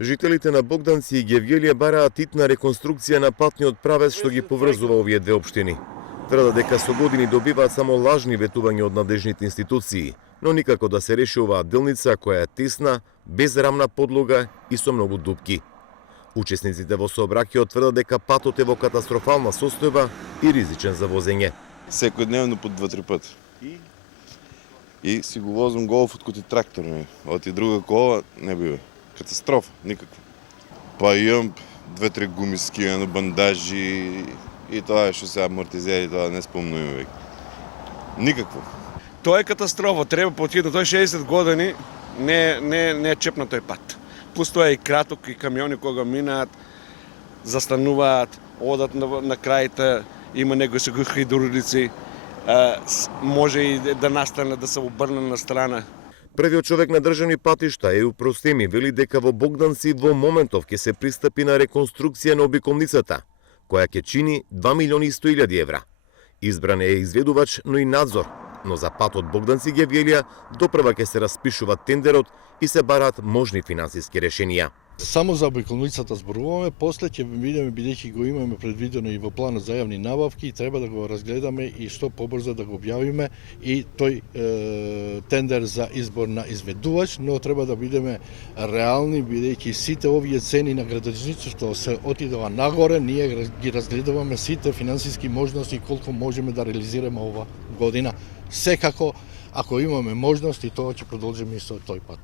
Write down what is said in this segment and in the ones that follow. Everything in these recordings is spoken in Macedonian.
Жителите на Богданци и Гевгелија бараат итна реконструкција на патниот правец што ги поврзува овие две општини. Тврдат дека со години добиваат само лажни ветувања од надежните институции, но никако да се реши оваа делница која е тесна, без рамна подлога и со многу дупки. Учесниците во сообраќајот тврдат дека патот е во катастрофална состојба и ризичен за возење. Секојдневно по 2-3 пати. И си го возам голфот кој трактор, оти друга кола не бива. Катастрофа, никаква. Па имам 2-3 гуми скијано, бандажи и тоа што се амортизери, тоа не спомнувам веќе. Никакво. Тоа е катастрофа, треба поотхитно, тој 60 години не е чепна тој пат. Плюс тоа е и краток и камиони кога минаат, застануваат, одат на крајта, има некои се хидравлици, може и да настане да се обрне на страна. Првиот човек на државни патишта Еју Простеми вели дека во Богданци во моментов ќе се пристапи на реконструкција на обиколницата, која ќе чини 2.100.000 евра. Избран е изведувач, но и надзор, но за патот Богданци Гевгелија допрва ќе се распишува тендерот и се бараат можни финансиски решенија. Само за обиколницата зборуваме, после ќе видиме, бидејќи го имаме предвидено и во планот за јавни набавки, треба да го разгледаме и што побрзо да го објавиме и тој тендер за избор на изведувач, но треба да бидеме реални, бидејќи сите овие цени на градежниците се отидоа нагоре, ние ги разгледуваме сите финансиски можности колку можеме да реализираме ова година. Секако, ако имаме можности, тоа ќе продолжиме и со тој пат.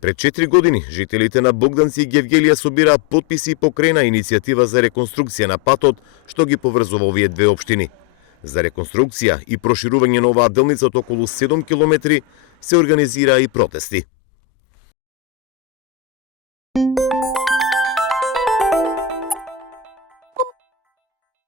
Пред 4 години, жителите на Богданци и Гевгелија собираа потписи и покрена иницијатива за реконструкција на патот што ги поврзува овие две општини. За реконструкција и проширување на оваа делница од околу 7 километри се организираа и протести.